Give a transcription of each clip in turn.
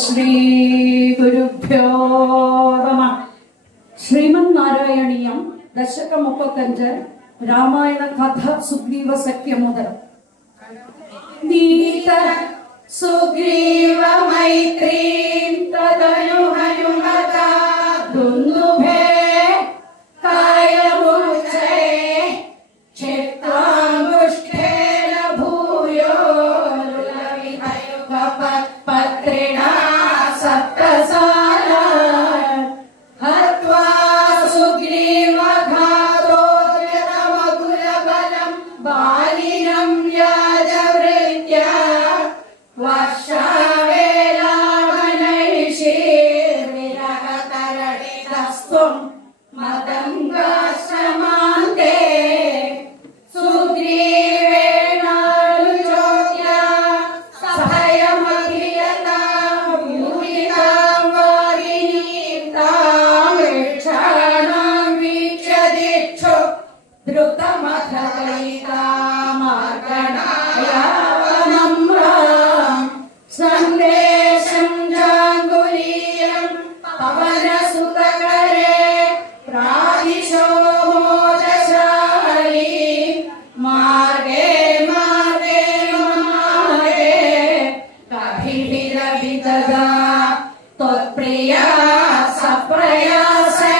ശ്രീ ഗുരുഭ്യോ നമഃ. ശ്രീമന്നാരായണീയം ദശകം 35 രാമായണ കഥ സുഗ്രീവ സഖ്യമുതൽ. നീത സുഗ്രീവ മൈത്രീം തദനു ഹനുമത ദുന്ദുഭേ കായമുച്ചേ ചിത്താമുഷ്ഠേന ഭൂയോ പത്രിണ സപ്തസാര ഹത്വാ സുഗ്രീവഘാതോദ്യതമകുലബലം ബാലിനം യാജവൃത്യ വർഷാവേലാമനൈഷീർവിരഹതരണിതസ്ത്വം മതംഗാശ്രമാന്തെ സുഗ്രീവേണാനുചോദ്യ സഭയമഭിയതാം ഭൂരിതാം വാരിണീതാം വീക്ഷാണാം വീക്ഷ്യദിക്ഷു ദ്രുതമഥലയിതാമാർഗണായാവനമ്രാം സന്ദേശം ജാംഗുലീയം പവനസുതകരേ പ്രാദിശോ മോദശാലി മാർഗേ മാർഗേ മാർഗേ കഭിഭിരഭിതദാ ത്വത്പ്രിയാ സപ്രയാസേ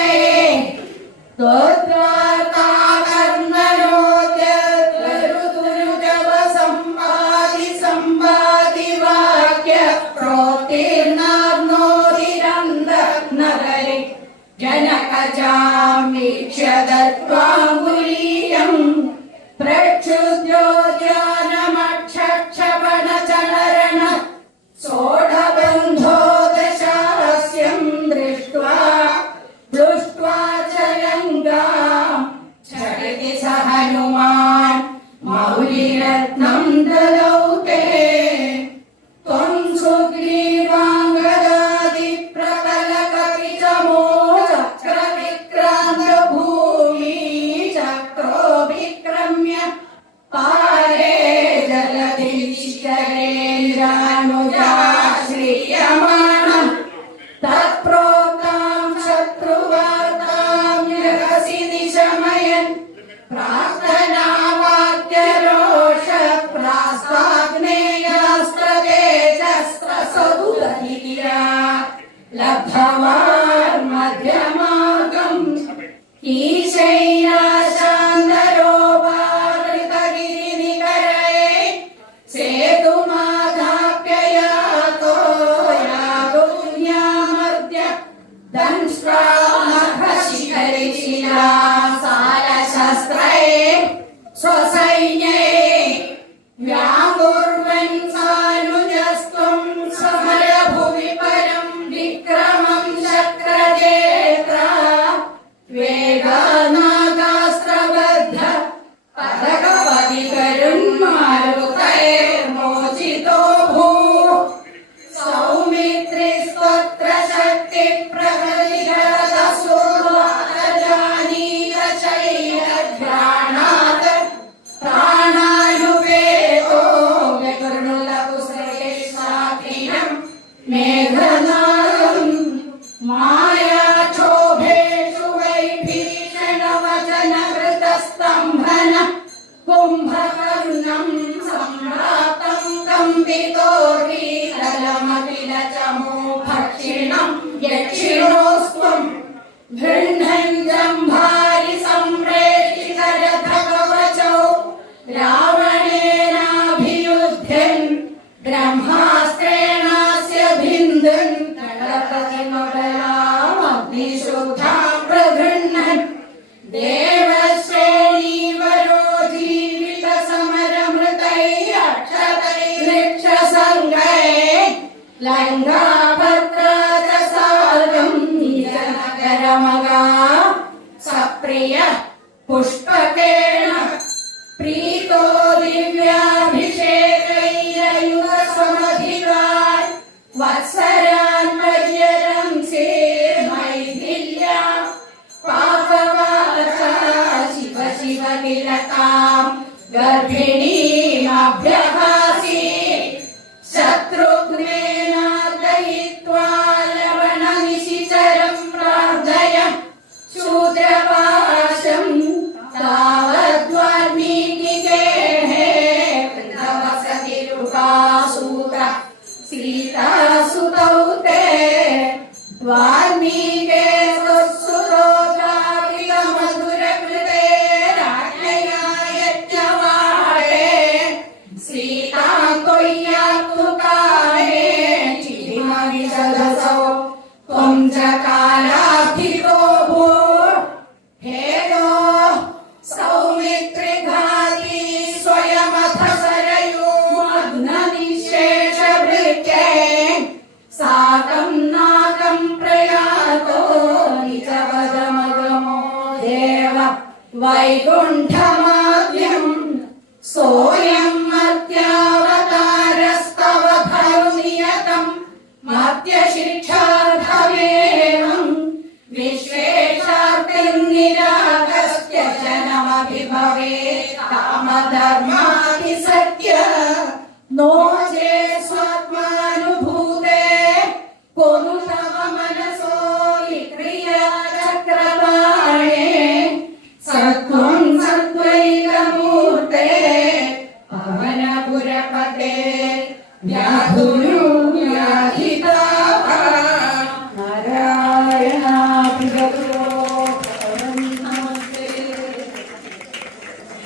ജനകജാമീക്ഷ്യദത്വാംഗുലീയം പ്രക്ഷുദ്യോദ്യാനമക്ഷക്ഷപണചലരണ സോഢബന്ധോ ദശാസ്യം ദൃഷ്ട്വാ പ്ലുഷ്ട്വാ ച ലങ്കാം ഝടിതി സ ഹനുമാൻ മൗലിരത്നം ദദൗ തേ ത്വം സുഗ്രീവാംഗദാദിപ്രകലകപിചമോ ചക്രവിക്രാന്തഭൂമി ചക്രോഭിക്രമ്യ പാരേ ജലധിശ്ചരേന്ദ്രാനുജാശ്രിയമാണം തത്പ്രോക്താം ശത്രുവാർത്താം യഹസി നിശമയൻ പ്രാർത്ഥനാവാക്യരോഷ പ്രാസ്താഗ്നേയാസ്ത്രതേജസ്ത്രസദുതനിരാ ലബ്ധവാൻ മധ്യമാർഗം ഈശൈലാശാന്തരോ വാരിതഗിരിനികരേ സേതുമാധാപ്യയാതോ യാതുന്യാമർദ്യ ദംഷ്ട്രാമഖശിഖരിശിലാ സാരശസ്ത്രേ സ്വസൈന്യേ വ്യാകുർവൻ സാനുജസ്ത്വം സമരഭുവി പരം വിക്രമം ചക്രജേത്ര വേഗാനാഗാസ്ത്രബദ്ധ പദകപതികരുന്മാരുതൈർമോചിതോ ഭൂ സൗമിത്രിസ്തോത്ര ശക്തി പ്രകൃതിജാനീതശൈലഘ്രാണാത് പ്രാണാനുപേതോ വികൃണുലകുശ്രേഷ്ഠാഖിലം മേഘനാദം മായാക്ഷോഭേഷു വൈഭീഷണവചനഹൃതസ്തംഭന കുംഭകർണം സംപ്രാപ്തം കമ്പിതോർവീതലമഖിലചമോ ഭക്ഷിണം യക്ഷിണോസ്ത്വം ഗൃഹ്ണൻ ജംഭാരി സംപ്രേഷിതരഥകവചോ രാവണേനാഭിയുധ്യൻ ബ്രഹ്മാസ്ത്രേണാസ്യ ഭിന്ദൻ ഗണപതിമൊടലാമഗ്നിശുദ്ധാം പ്രഗൃഹ്ണൻ ദേവശ്രേണീവരോ ജീവിതസമരമൃതൈരക്ഷതൈരക്ഷസംഗൈ ലങ്കാഭദ്രാജസാർഗം നിജനഗരമഗാ സപ്രിയ പുഷ്പകേണ പ്രീതോ ദിവ്യാഭിഷേകൈരയുഗസമധികാൻ വത്സരാൻ പര്യരം സേർമൈഥില്യാ പാപവാചാ ശിവ ശിവ കിലതാം ഗർഭിണീമഭ്യഹാസി ശത്രുഘ്നേനാദയിത് വാൽമീകേ സ്വസുതോ മധുരകൃതേ രാജ്ഞയായജ്ഞവാടേ സീതാ കൊയ്യാത്തുകാരേ ചിരിമവിശദസോ ത്വം ച കാലാഭിതോ ഭൂ ഹേതോ സൗമിത്രിഘാതി സ്വയമഥ സരയോ മഗ്നനിശേഷഭൃത്യേ സാകം നാകം പ്രയാതോ നിജപദമഗമോ ദേവ വൈകുണ്ഠമാദ്യം സോയം മർത്യാവതാരസ്തവ ഖലു നിയതം മർത്യശിക്ഷാർത്ഥമേവം വിശ്വേഷാർത്തിർനിരാകസ്യ ജനമഭിഭവേ കാമധർമാതി സത്യ നോ ചേ സ്വാത്മാനുഭൂതേ കൊന്നു തവ മനസോ വിക്രിയാ ചക്രപാണേ സത്വം സത്വൈകമൂർത്തേ പവനപുരപതേ വ്യാധുരു വ്യാധിതാ